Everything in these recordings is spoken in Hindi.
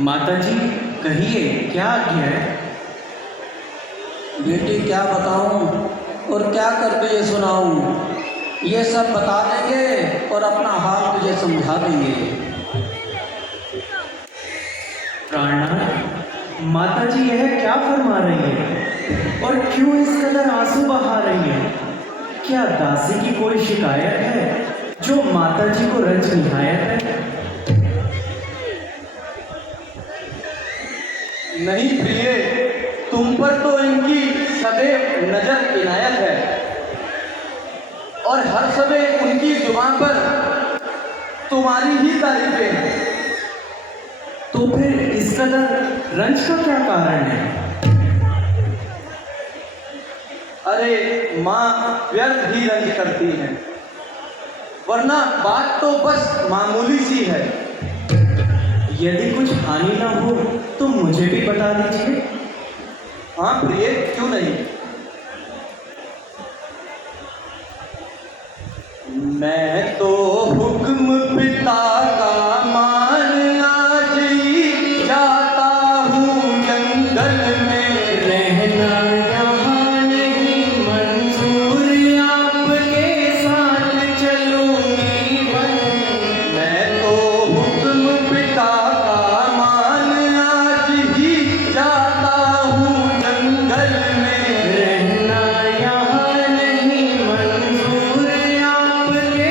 माताजी, कहिए क्या आज्ञा है? बेटी क्या बताऊं और क्या करके ये सुनाऊं। ये सब बता देंगे और अपना हाल तुझे समझा देंगे। प्राणनाथ, माताजी यह क्या फरमा रही है और क्यों इस कदर आंसू बहा रही है? क्या दासी की कोई शिकायत है जो माताजी को रंज निहायत है? नहीं प्रिय, तुम पर तो इनकी सदैव नजर इनायत है और हर समय उनकी जुबान पर तुम्हारी ही तारीफें हैं। तो फिर इस कदर रंज का क्या कारण है? अरे माँ व्यर्थ ही रंज करती है, वरना बात तो बस मामूली सी है। यदि कुछ हानि ना हो तो मुझे भी बता दीजिए। हाँ प्रिय, क्यों नहीं। मैं तो हुक्म पिता का मान आज ही जाता हूँ जंगल में। रहना यहाँ नहीं मंजूर, आपके साथ चलूंगी वन में। मैं तो हुक्म पिता का मान आज ही जाता हूँ जंगल में। रहना यहाँ नहीं मंजूर, आपके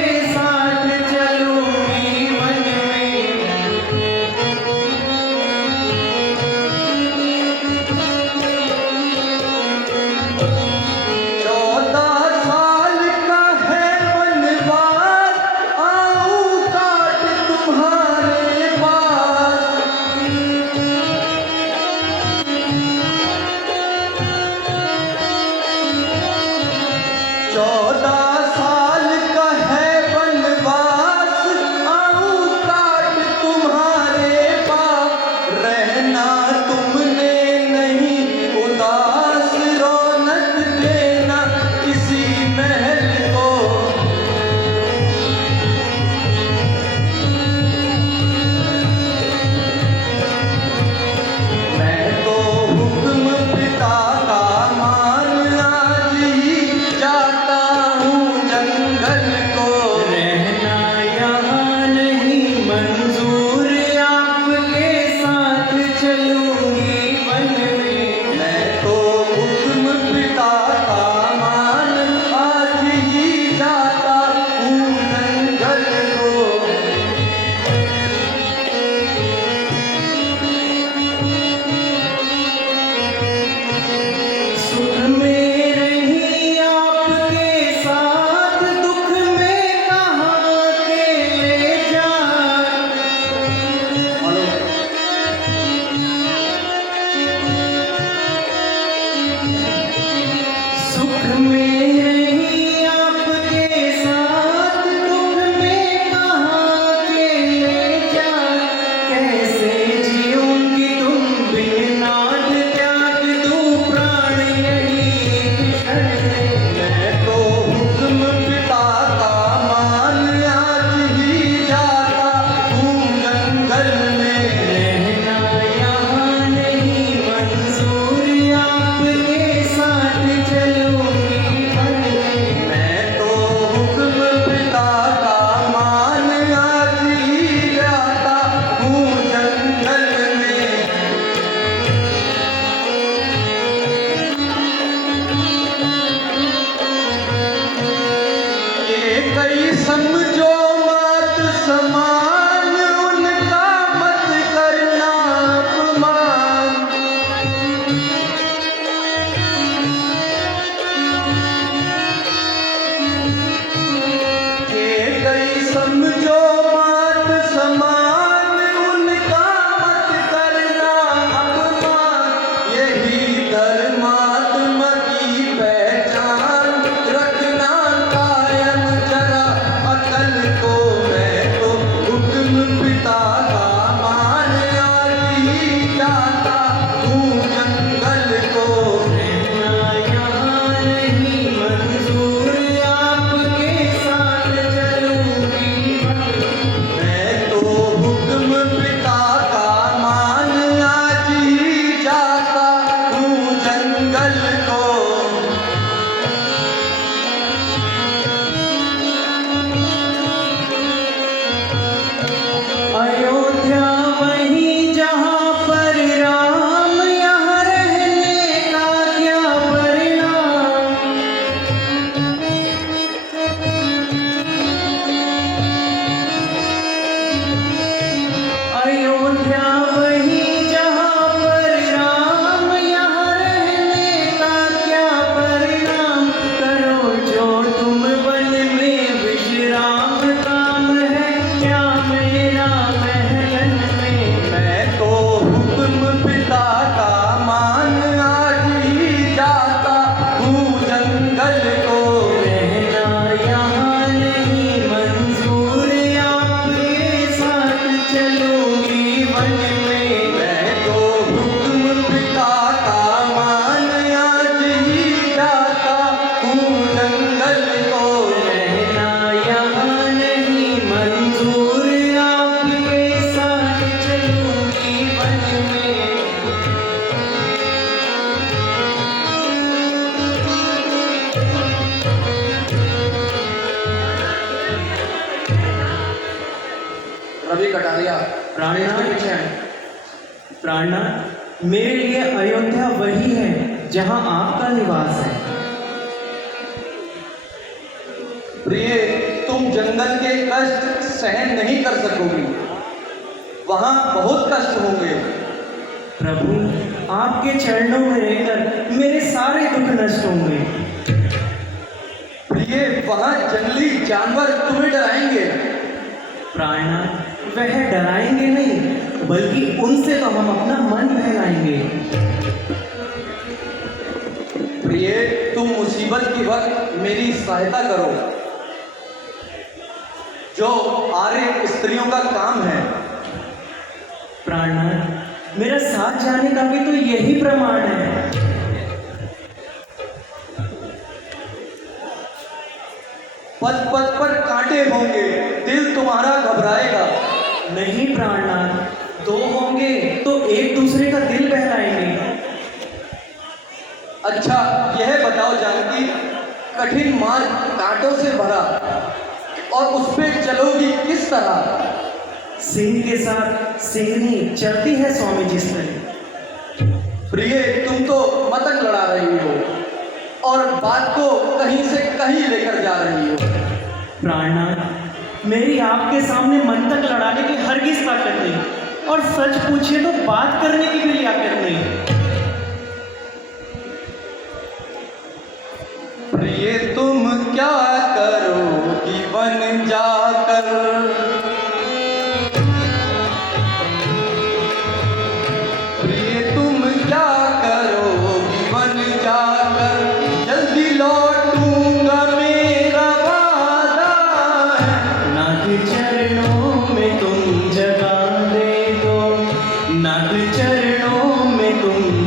प्राणनाथ, प्राणनाथ, मेरे लिए अयोध्या वही है जहां आपका निवास है। प्रिय, तुम जंगल के कष्ट सहन नहीं कर सकोगी, वहां बहुत कष्ट होंगे। प्रभु, आपके चरणों में रहकर मेरे सारे दुख नष्ट होंगे। प्रिय, वहां जंगली जानवर तुम्हें डराएंगे। प्राणनाथ, वह डराएंगे नहीं, बल्कि उनसे तो हम अपना मन बहलाएंगे। प्रिय, तुम मुसीबत के वक्त मेरी सहायता करो, जो आर्य स्त्रियों का काम है। प्राणनाथ, मेरा साथ जाने का भी तो यही प्रमाण है। पथ पथ पर कांटे होंगे, दिल तुम्हारा घबराएगा। नहीं प्राणनाथ, दो होंगे तो एक दूसरे का दिल बहलाएंगे। अच्छा, यह बताओ जानकी, कठिन मार्ग कांटों से भरा और उस पे चलोगी किस तरह? सिंह के साथ सिंहनी चलती है स्वामी जिस तरह। प्रिय, तुम तो मतक लड़ा रही हो और बात को कहीं से कहीं लेकर जा रही हो। प्राणनाथ, मेरी आपके सामने मन तक लड़ाने की हरगिज ताकत नहीं, और सच पूछिए तो बात करने की भी लियाकत नहीं। प्रिय, तुम क्या करोगी वन जाकर? प्रिय, तुम क्या करोगी वन जाकर? जल्दी लौटूंगा, मेरा वादा है। नाथ चरणों में तुम जगा दे दो, नाथ चरणों में तुम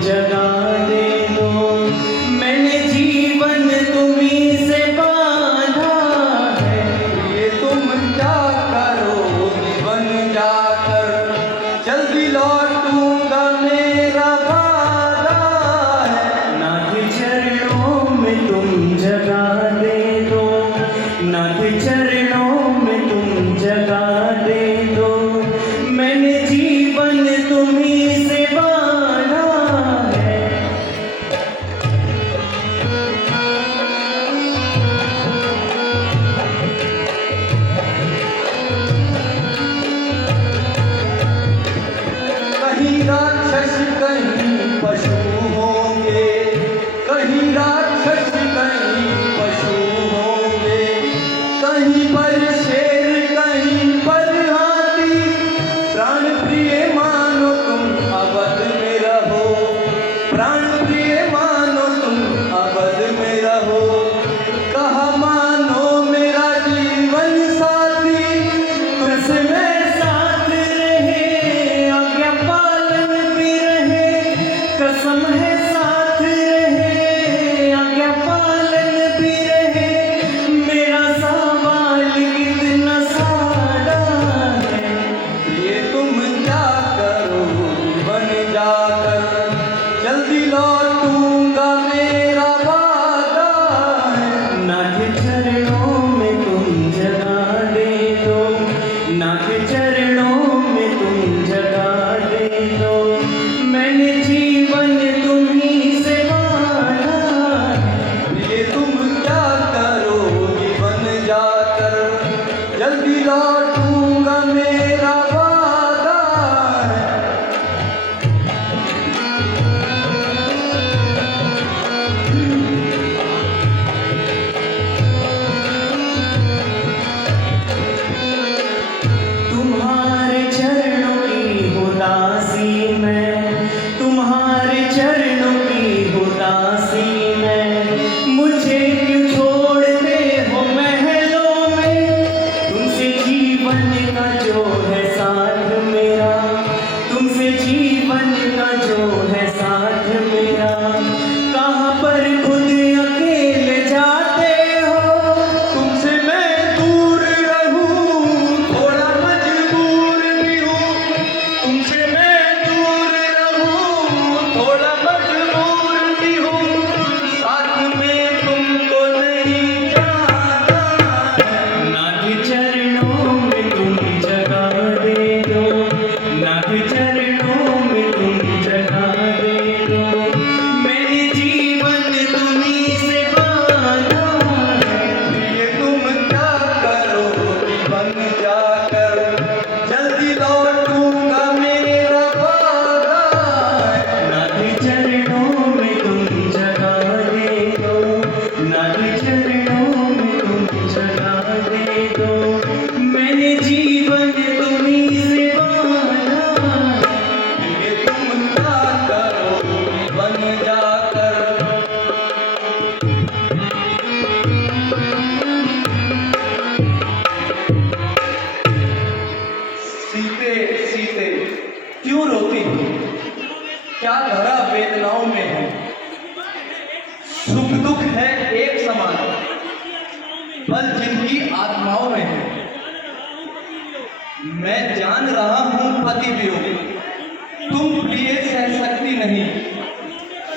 क्या धरा वेदनाओं में है, सुख दुख है एक समान, बल जिनकी आत्माओं में है। मैं जान रहा हूं पति वियोग तुम प्रिय सह सकती नहीं,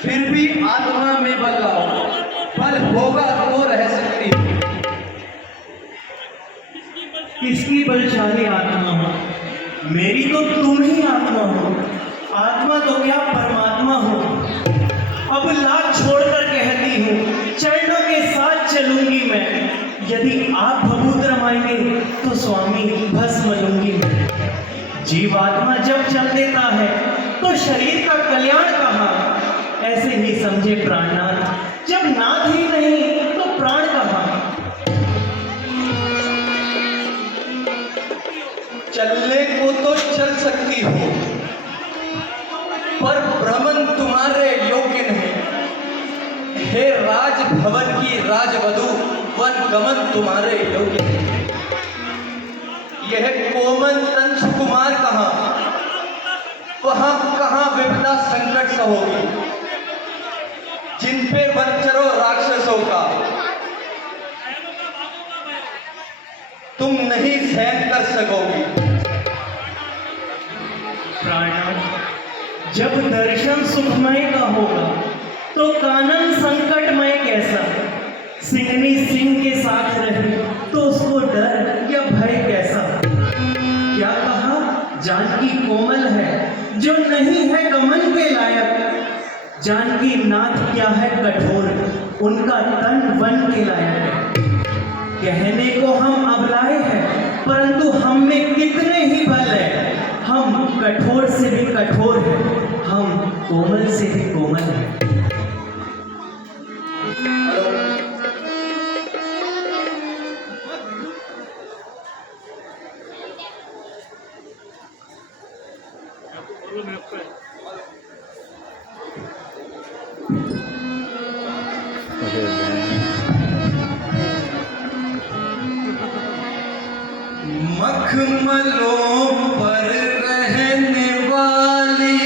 फिर भी आत्मा में बल लाओ, बल होगा तो रह सकती हो। किसकी बलशाली आत्मा हो? मेरी तो तुम ही आत्मा हो। आत्मा तो क्या परमात्मा हो। अब लाख छोड़कर कहती हूँ चरणों के साथ चलूंगी मैं। यदि आप भभूत रमाएंगे तो स्वामी भस्म लूंगी मैं। जीवात्मा जब चल देता है तो शरीर का कल्याण कहाँ? ऐसे ही समझे प्राणनाथ, जब नाथ ही नहीं तो प्राण कहाँ? चलने को तो चल सकती हो, पर भ्रमण तुम्हारे योग्य नहीं। हे राजभवन की राजवधू, वन गमन तुम्हारे योग्य नहीं। यह कोमल तन सुकुमार कहाँ, वहां कहाँ विपदा संकट सहोगी, जिन पे बच्चरों राक्षसों का तुम नहीं सहन कर सकोगी। प्राणनाथ, जब दर्शन सुखमय का होगा तो कानन संकटमय कैसा? सिंहनी सिंह के साथ रहे तो उसको डर या भय कैसा? क्या कहा? जानकी कोमल है जो नहीं है गमन के लायक। जानकी नाथ क्या है कठोर, उनका तन वन के लायक है। कहने को हम अबलाए हैं, परंतु हम में कितने ही बल है। हम कठोर से भी कठोर हैं, हम कोमल से भी कोमल हैं। मखमलों पर रहने वाली,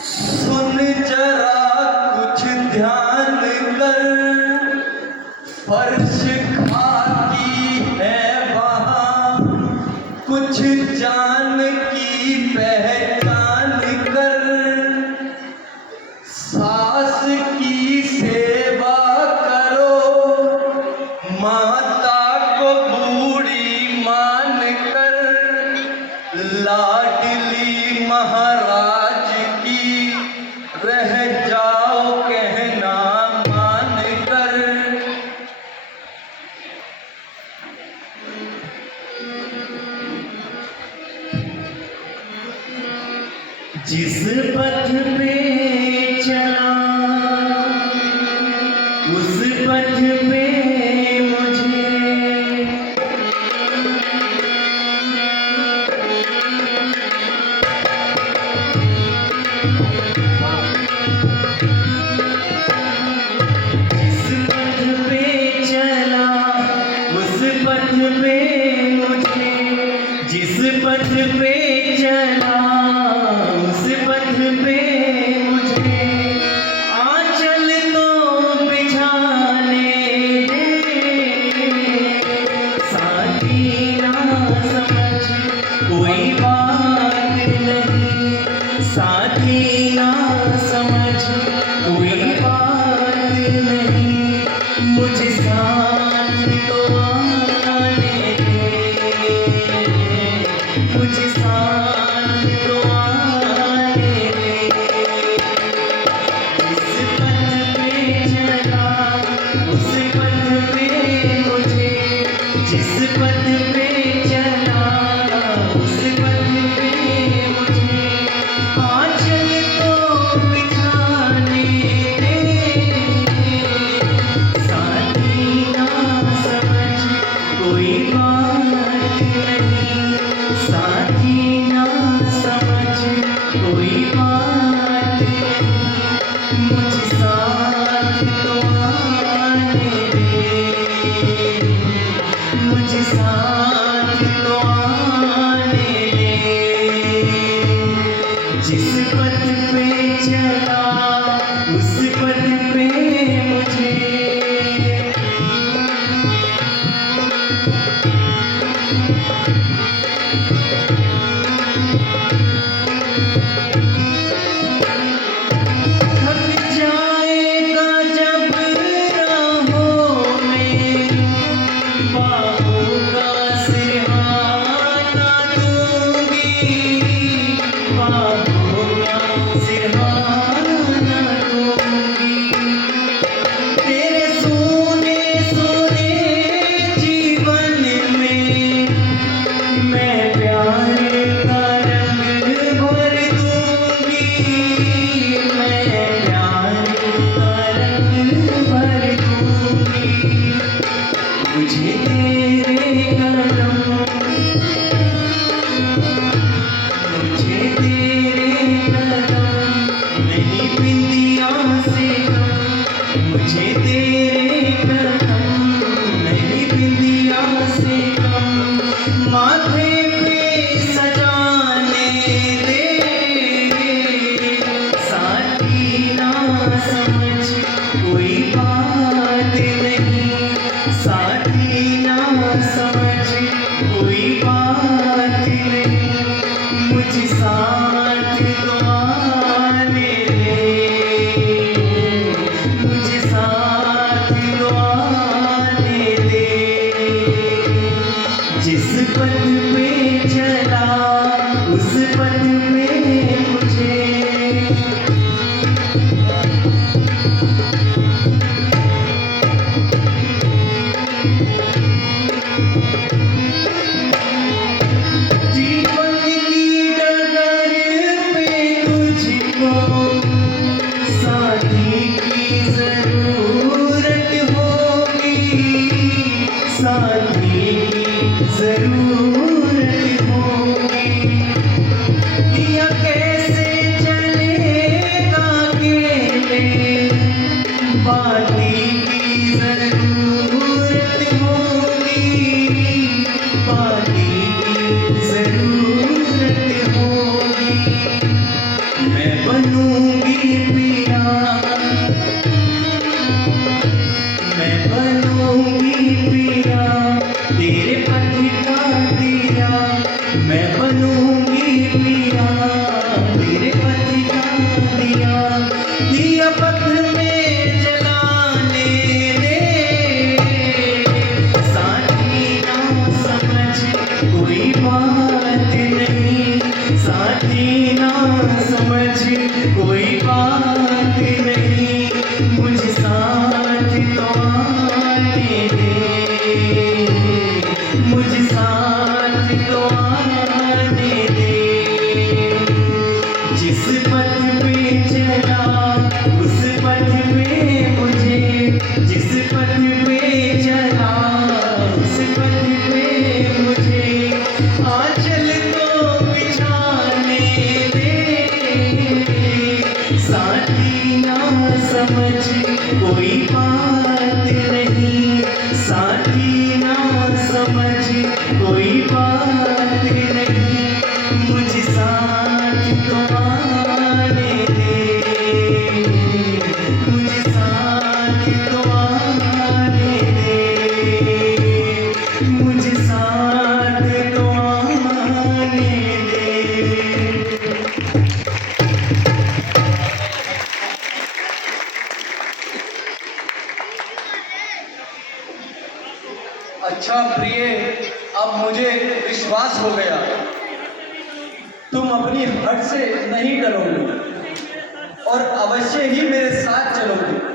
सुन जरा कुछ ध्यान कर। फर्श खाकी है वहाँ, कुछ जान की पहचान कर। सास की सेवा करो, माता को बूढ़ी मान कर। लाडली महाराज की रह जाओ कहना मान कर। जिस पथ पे चला उस पथ पे मुझे जिस पथ पे चला उस पथ पे मुझे, जिस पथ पे चला उस पथ पे मुझे। आंचल तो बिछाने दे, साथी ना समझ कोई बात नहीं, साथी ना समझ कोई बात नहीं। मुझे साथ तो आने दे, मुझे साथ तो आने दे। जिस पथ पे चला उस पथ पे मुझे, जिस पथ पे चला उस पथ पे मुझे। आंचल को साथी की जरूरत होगी, साथी की जरूरत होगी। दिया कैसे जलेगा अकेले, बाती की जरूरत होगी, बाती की जरूरत होगी। मैं बनूंगी पिया, मैं बनूंगी पिया, तेरे पथ का दिया। मैं बनूंगी पिया, तेरे पथ का दिया। दिया पथ में जलाने दे, साथी ना समझ कोई बात नहीं, साथी ना समझ कोई बात नहीं। मुझे साथ तो आने दे, मुझे साथ तो आने दे। जिस पथ पे चला उस पथ पे मुझे, जिस पथ पे चला उस पथ पे मुझे। आंचल तो बिछाने दे, साथी ना समझ कोई बात नहीं, साथी ना समझ कोई बात नहीं। मुझे साथ तो आने दे, मुझे साथ तो आने दे, मुझे साथ तो आने दे। अच्छा प्रिय, अब मुझे विश्वास हो गया तुम अपनी हट से नहीं डरोगे और अवश्य ही मेरे साथ चलोगे।